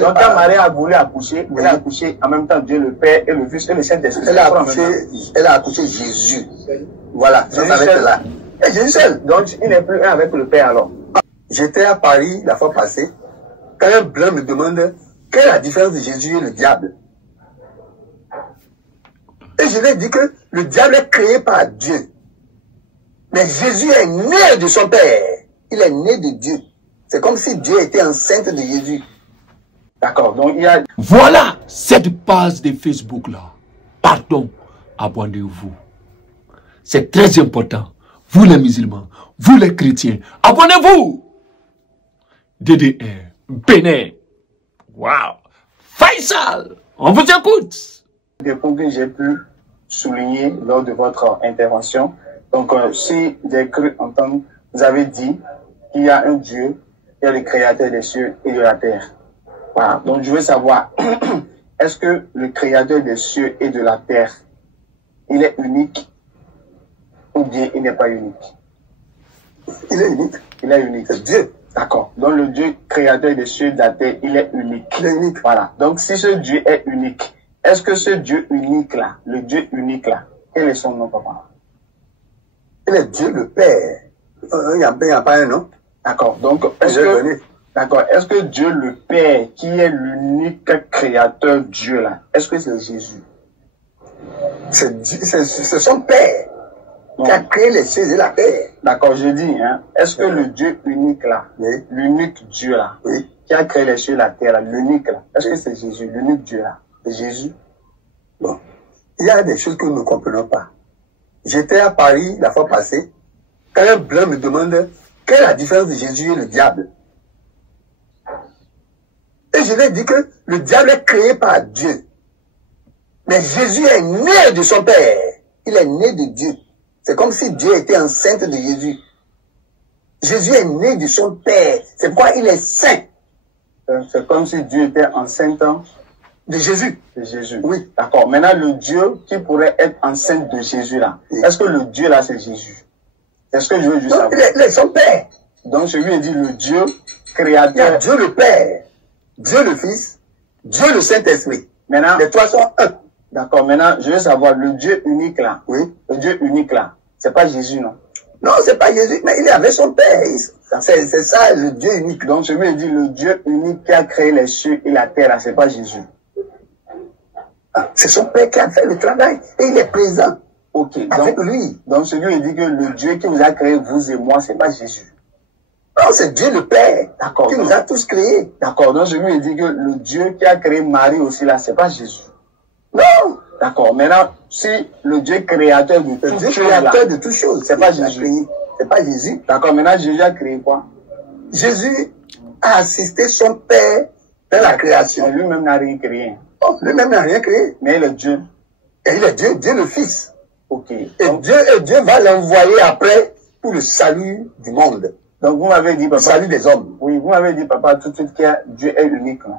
Donc quand Marie a voulu accoucher, elle a accouché en même temps Dieu le Père et le Fils et le Saint-Esprit. Elle a accouché Jésus. Voilà, ça s'arrête là. Et Jésus seul. Donc il n'est plus un avec le Père alors. J'étais à Paris la fois passée, quand un blanc me demande quelle est la différence de Jésus et le diable. Et je lui ai dit que le diable est créé par Dieu. Mais Jésus est né de son Père. Il est né de Dieu. C'est comme si Dieu était enceinte de Jésus. D'accord, donc il y a... Voilà cette page de Facebook là. Pardon, abonnez-vous. C'est très important. Vous les musulmans, vous les chrétiens, abonnez-vous. DDR, Bénin. Waouh. Faisal, on vous écoute. Des points que j'ai pu souligner lors de votre intervention. Donc, si j'ai cru entendre, vous avez dit qu'il y a un Dieu, il y a le créateur des cieux et de la terre. Voilà. Donc, je veux savoir, est-ce que le créateur des cieux et de la terre, il est unique ou bien il n'est pas unique? Il est unique. Il est unique. C'est Dieu. D'accord. Donc, le Dieu créateur des cieux et de la terre, il est unique. Il est unique. Voilà. Donc, si ce Dieu est unique, est-ce que ce Dieu unique là, le Dieu unique là, quel est son nom, papa? Il est Dieu le Père. Il n'y a pas un nom. D'accord. Donc, est-ce que Dieu le Père, qui est l'unique créateur Dieu là, est-ce que c'est Jésus? C'est son Père qui a créé les cieux et la terre. D'accord, je dis, hein, est-ce que le Dieu unique là, l'unique Dieu là, qui a créé les cieux et la terre là, l'unique là, est-ce que c'est Jésus, l'unique Dieu là, c'est Jésus? Bon, il y a des choses que nous ne comprenons pas. J'étais à Paris la fois passée, quand un blanc me demande quelle est la différence de Jésus et le diable. Et je lui ai dit que le diable est créé par Dieu. Mais Jésus est né de son Père. Il est né de Dieu. C'est comme si Dieu était enceinte de Jésus. Jésus est né de son Père. C'est pourquoi il est saint. C'est comme si Dieu était enceinte de Jésus. De Jésus. Oui. D'accord. Maintenant, le Dieu qui pourrait être enceinte de Jésus là, est-ce que le Dieu là c'est Jésus? Est-ce que je veux juste savoir? Il est son Père. Donc je lui ai dit le Dieu créateur. Il y a Dieu le Père, Dieu le Fils, Dieu le Saint-Esprit. Maintenant, les trois sont un. D'accord. Maintenant, je veux savoir le Dieu unique là. Oui. Le Dieu unique là, c'est pas Jésus, non? Non, c'est pas Jésus, mais il est avec son Père. C'est ça le Dieu unique. Donc je lui ai dit le Dieu unique qui a créé les cieux et la terre là, c'est pas Jésus. C'est son Père qui a fait le travail et il est présent. Ok. Avec lui. Donc je lui ai dit que le Dieu qui vous a créé, vous et moi, c'est pas Jésus. Non, c'est Dieu le Père. D'accord. Qui nous a tous créés. D'accord. Donc je lui ai dit que le Dieu qui a créé Marie aussi là, c'est pas Jésus. Non. D'accord. Maintenant, si le Dieu créateur de toutes choses, créateur de toutes choses, c'est pas Jésus. C'est pas Jésus. D'accord. Maintenant, Jésus a créé quoi? Jésus a assisté son Père dans la création. Lui-même n'a rien créé. Oh, lui-même n'a rien créé. Mais il est Dieu. Et il est Dieu, Dieu le Fils. Ok. Et Dieu va l'envoyer après pour le salut du monde. Donc vous m'avez dit, papa. Le salut des hommes. Oui, vous m'avez dit, papa, tout de suite que Dieu est unique. Non?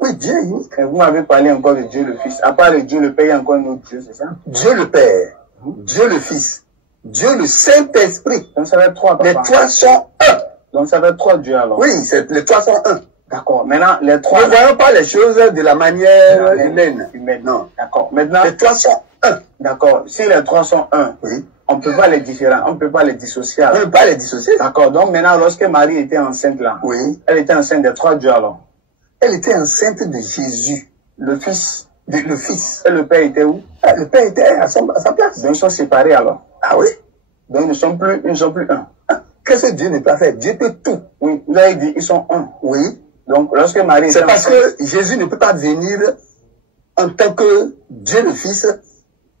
Oui, Dieu est unique. Et vous m'avez parlé encore de Dieu le Fils. À part le Dieu le Père, il y a encore un autre Dieu, c'est ça? Dieu le Père, Dieu le Fils, Dieu le Saint-Esprit. Donc ça va être trois, papa. Les trois sont un. Donc ça va être trois dieux alors. Oui, les trois sont un. D'accord. Maintenant, les trois... Ne voyons pas les choses de la manière humaine. Non. D'accord. Maintenant... Les trois sont un. D'accord. Si les trois sont un, oui. On ne peut pas les différer, on ne peut pas les dissocier. On ne peut pas les dissocier. D'accord. Donc maintenant, lorsque Marie était enceinte là, oui. Elle était enceinte des trois dieux alors. Elle était enceinte de Jésus. Le Fils. Le Fils. Et le Père était où? Le Père était à sa place. Donc ils sont séparés alors. Ah oui. Donc ils ne sont plus un. Qu'est-ce que Dieu ne peut pas faire? Dieu peut tout. Oui. Vous avez dit, ils sont un. Oui. Donc lorsque Marie était c'est parce que Jésus ne peut pas venir en tant que Dieu le Fils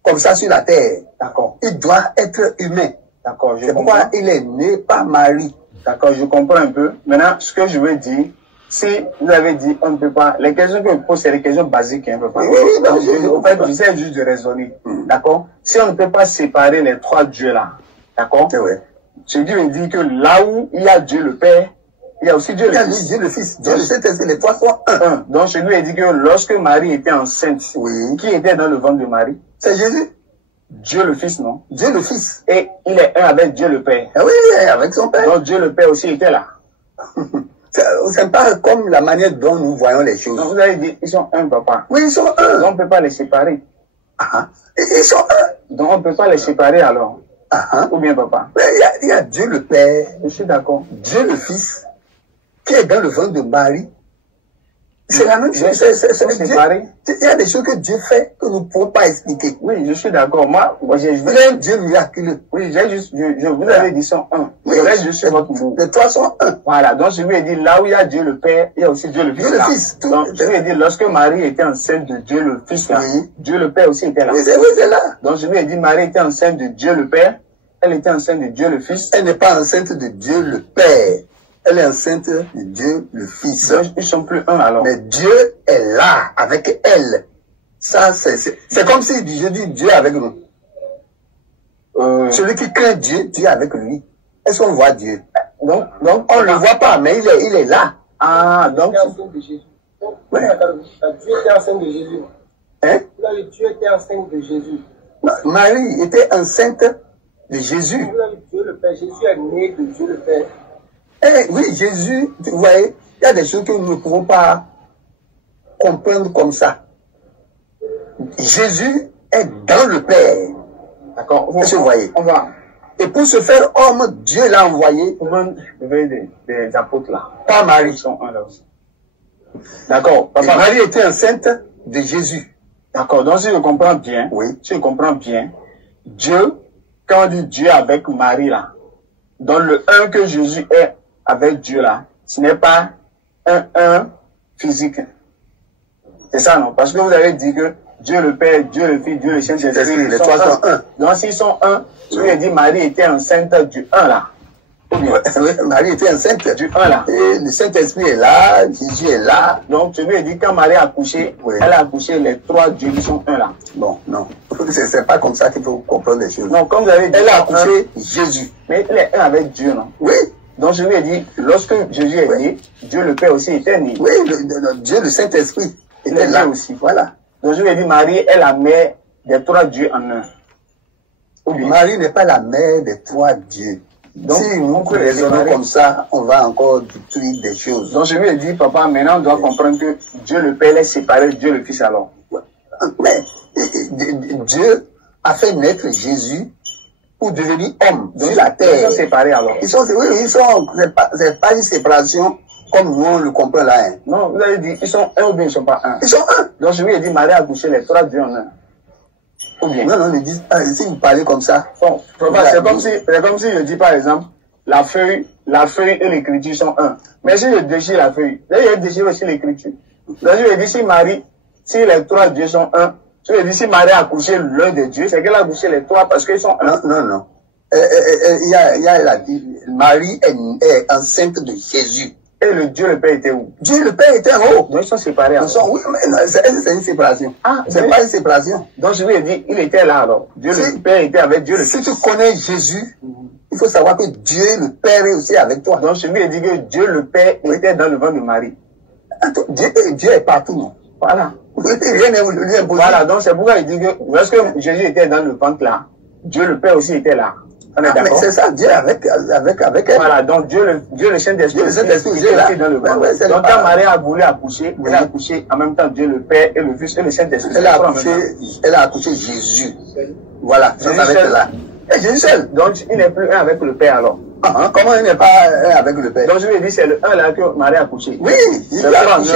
comme ça sur la terre. D'accord. Il doit être humain. D'accord. C'est pourquoi il est né par Marie. D'accord, je comprends un peu. Maintenant, ce que je veux dire, si vous avez dit on ne peut pas, les questions que je pose, c'est des questions basiques, hein, papa. Oui, en fait, j'essaie juste de raisonner. D'accord? Si on ne peut pas séparer les trois dieux là, d'accord? C'est vrai. Dieu me dit que là où il y a Dieu le Père, il y a aussi Dieu le Fils. Dieu le Fils, Dieu le Saint-Esprit, les trois sont un. Donc je lui ai dit que lorsque Marie était enceinte, oui. Qui était dans le ventre de Marie? C'est Jésus. Dieu le Fils, non? Dieu le Fils. Et il est un avec Dieu le Père. Ah oui, avec son Père. Donc Dieu le Père aussi était là. C'est pas comme la manière dont nous voyons les choses. Donc vous avez dit, ils sont un, papa. Oui, ils sont un. Donc on ne peut pas les séparer. Ils sont un. Donc on ne peut pas les séparer alors. Ou bien, papa? Il y a Dieu le Père. Je suis d'accord. Dieu le Fils, qui est dans le ventre de Marie. C'est la même chose. Il y a des choses que Dieu fait que nous ne pouvons pas expliquer. Oui, je suis d'accord. Moi il est un Dieu miraculeux. Oui, je vous avais dit sont un. Oui, je suis votre mot. Les trois sont un. Voilà, donc je lui ai dit, là où il y a Dieu le Père, il y a aussi Dieu le Fils. Dieu le Fils. Donc je lui ai dit, lorsque Marie était enceinte de Dieu le Fils, là, Dieu le Père aussi était là. Oui, c'est là. Donc je lui ai dit, Marie était enceinte de Dieu le Père, elle était enceinte de Dieu le Fils. Elle n'est pas enceinte de Dieu le Père. Elle est enceinte de Dieu le Fils. Donc, ils sont plus un alors. Mais Dieu est là avec elle. Ça, c'est comme si je dis Dieu est avec nous. Celui qui craint Dieu, Dieu est avec lui. Est-ce qu'on voit Dieu? Donc on ne le voit pas, mais il est là. Ah, donc. Ouais. Dieu était enceinte de Jésus. Hein? Dieu était enceinte de Jésus. Marie était enceinte de Jésus. Dieu le Père. Jésus est né de Dieu le Père. Oui, Jésus, vous voyez, il y a des choses que nous ne pouvons pas comprendre comme ça. Jésus est dans le Père. D'accord. Vous voyez. On va. Et pour se faire homme, Dieu l'a envoyé. Des apôtres là. Pas Marie. Ils sont un là aussi. D'accord. Papa, Marie était enceinte de Jésus. D'accord. Donc si je comprends bien, si je comprends bien, Dieu, quand on dit Dieu avec Marie là, dans le un que Jésus est avec Dieu là, ce n'est pas un physique. C'est ça, non? Parce que vous avez dit que Dieu le Père, Dieu le Fils, Dieu le Saint-Esprit, les trois sont un. Donc s'ils sont un, je lui ai dit Marie était enceinte du un là. Marie était enceinte du un là. Et le Saint-Esprit est là, Jésus est là. Donc je lui ai dit quand Marie a accouché, elle a accouché les trois dieux qui sont un là. Non, non. C'est pas comme ça qu'il faut comprendre les choses. Non, comme vous avez dit, elle a accouché Jésus. Mais elle est un avec Dieu, non? Oui. Donc je lui ai dit, lorsque Jésus est né, Dieu le Père aussi était né. Oui, Dieu le Saint-Esprit était là aussi. Voilà. Donc je lui ai dit, Marie est la mère des trois dieux en un. Marie n'est pas la mère des trois dieux. Donc, si nous raisonnons comme ça, on va encore détruire des choses. Donc je lui ai dit, papa, maintenant on doit comprendre que Dieu le Père est séparé de Dieu le Fils alors. Mais Dieu a fait naître Jésus pour devenir homme sur la terre. Ils sont séparés alors. C'est pas une séparation comme nous on le comprend là. Hein. Non, vous avez dit, ils sont un ou bien ils sont pas un. Ils sont un. Donc je lui ai dit, Marie a accouché les trois dieux en un. Ou bien. Non, ils disent, si vous parlez comme ça. Bon, c'est comme si je dis par exemple, la feuille et l'écriture sont un. Mais si je déchire la feuille, je déchire aussi l'écriture. Donc je lui ai dit, si les trois dieux sont un, je lui ai dit, si Marie a accouché l'un des dieux, c'est qu'elle a accouché les trois parce qu'ils sont un. Non. Elle a dit, Marie est enceinte de Jésus. Et le Dieu le Père était où? Dieu le Père était en haut. Donc ils sont séparés. Oui, mais c'est une séparation. C'est pas une séparation. Donc je lui ai dit, il était là alors. Dieu le Père était avec Dieu le Fils. Si tu connais Jésus, il faut savoir que Dieu le Père est aussi avec toi. Donc je lui ai dit que Dieu le Père était dans le ventre de Marie. Dieu est partout, non? Voilà. Rien n'est impossible. Voilà, donc c'est pourquoi il dit que lorsque Jésus était dans le ventre là, Dieu le Père aussi était là. On est d'accord? C'est ça, Dieu avec elle. Voilà, donc Dieu le Saint-Esprit était aussi dans le ventre. Donc quand Marie a voulu accoucher, elle a accouché en même temps Dieu le Père et le Fils et le Saint-Esprit. Elle a accouché Jésus. Voilà, Jésus seul là. Et Jésus seul. Donc il n'est plus un avec le Père alors. Comment il n'est pas un avec le Père? Donc je lui ai dit c'est le un là que Marie a accouché. Oui, il a accouché.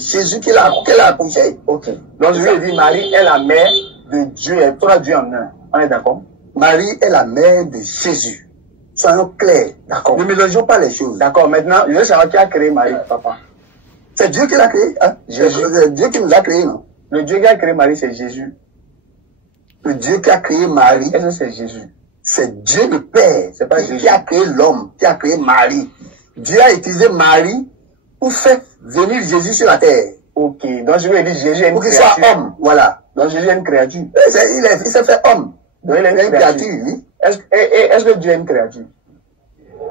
Jésus qu'elle a accouché. Ok. Donc je lui ai dit Marie est la mère de Dieu, et trois dieux en un. On est d'accord? Marie est la mère de Jésus. Soyons clairs. D'accord. Ne mélangeons pas les choses. D'accord. Maintenant, je veux savoir qui a créé Marie, papa. C'est Dieu qui l'a créé. Hein? C'est Dieu qui nous a créé, non? Le Dieu qui a créé Marie, c'est Jésus. Le Dieu qui a créé Marie. Est-ce que c'est Jésus? C'est Dieu le Père. C'est pas Jésus. Qui a créé l'homme, qui a créé Marie. Dieu a utilisé Marie pour faire venir Jésus sur la terre. Ok. Donc je lui ai dit Jésus est une créature. Pour qu'il soit homme. Voilà. Donc Jésus est une créature. Il s'est fait homme. Donc il est une créature, oui. Est-ce que Dieu est une créature?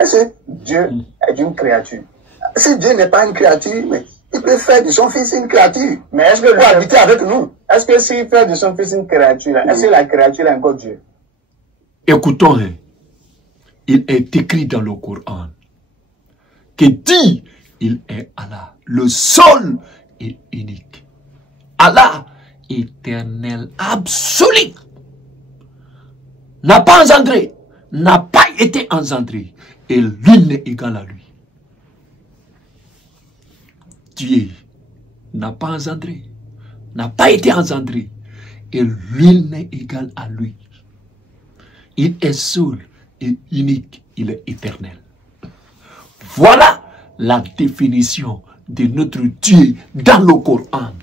Est-ce que Dieu est une créature? Si Dieu n'est pas une créature, mais il peut faire de son fils une créature. Mais est-ce que pour habiter avec nous? Est-ce que s'il fait de son fils une créature, est-ce que la créature est encore Dieu? Écoutons, il est écrit dans le Coran qui dit il est Allah, le seul et unique. Allah, éternel, absolu, n'a pas engendré, n'a pas été engendré, et lui n'est égal à lui. Dieu n'a pas engendré, n'a pas été engendré, et lui n'est égal à lui. Il est seul et unique, il est éternel. Voilà la définition de notre Dieu dans le Coran.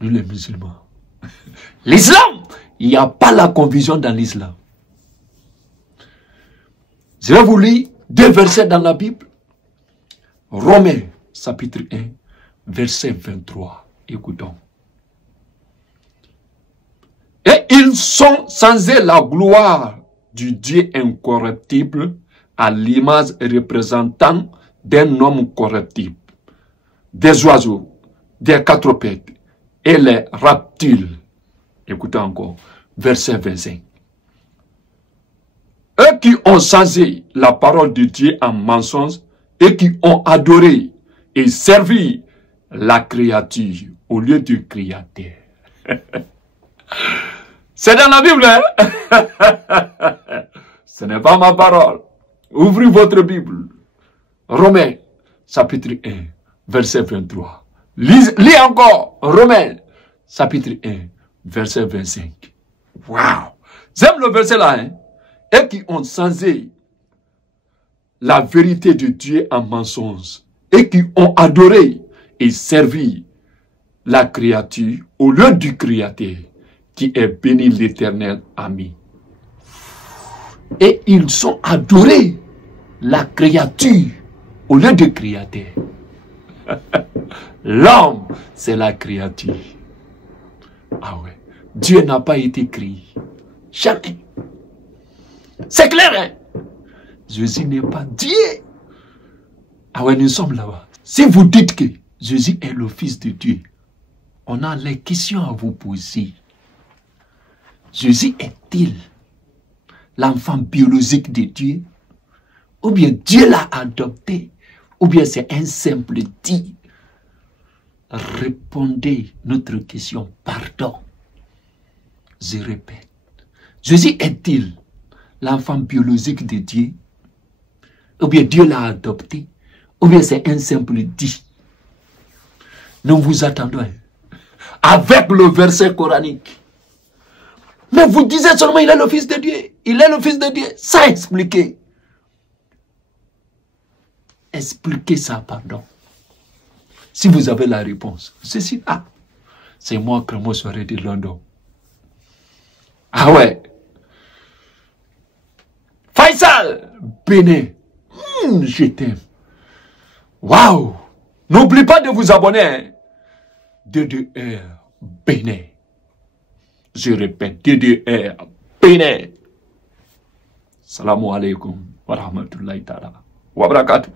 Nous les musulmans. L'islam, il n'y a pas la confusion dans l'islam. Je vais vous lire 2 versets dans la Bible. Romains, chapitre 1, verset 23. Écoutons. Et ils sont censés la gloire du Dieu incorruptible à l'image représentant d'un homme corruptible, des oiseaux, des quadrupèdes et les reptiles. Écoutez encore, verset 25. Eux qui ont changé la parole de Dieu en mensonge et qui ont adoré et servi la créature au lieu du créateur. C'est dans la Bible, hein? Ce n'est pas ma parole. Ouvrez votre Bible. Romains, chapitre 1, verset 23. Lis encore. Romains, chapitre 1, verset 25. Waouh! J'aime le verset là, hein? Et qui ont changé la vérité de Dieu en mensonge. Et qui ont adoré et servi la créature au lieu du créateur, qui est béni l'Éternel. Amen. Et ils ont adoré la créature au lieu de créateur. L'homme, c'est la créature. Ah ouais. Dieu n'a pas été créé. Jamais. C'est clair, hein? Jésus n'est pas Dieu. Ah ouais, nous sommes là-bas. Si vous dites que Jésus est le Fils de Dieu, on a les questions à vous poser. Jésus est-il l'enfant biologique de Dieu? Ou bien Dieu l'a adopté? Ou bien c'est un simple dit? Répondez notre question, pardon. Je répète. Jésus est-il l'enfant biologique de Dieu? Ou bien Dieu l'a adopté? Ou bien c'est un simple dit? Nous vous attendons avec le verset coranique. Mais vous disiez seulement il est le Fils de Dieu. Il est le Fils de Dieu. Ça expliquer. Expliquez ça, pardon. Si vous avez la réponse. Ceci, ah, c'est moi, Crémo Soirée de London. Ah ouais. Faisal, Bénin. Je t'aime. Waouh. N'oublie pas de vous abonner. Hein. DDR, Bénin. Je répète, DDR, Bénin. Salamu alaikum wa rahmatullahi ta'ala wa barakatuh.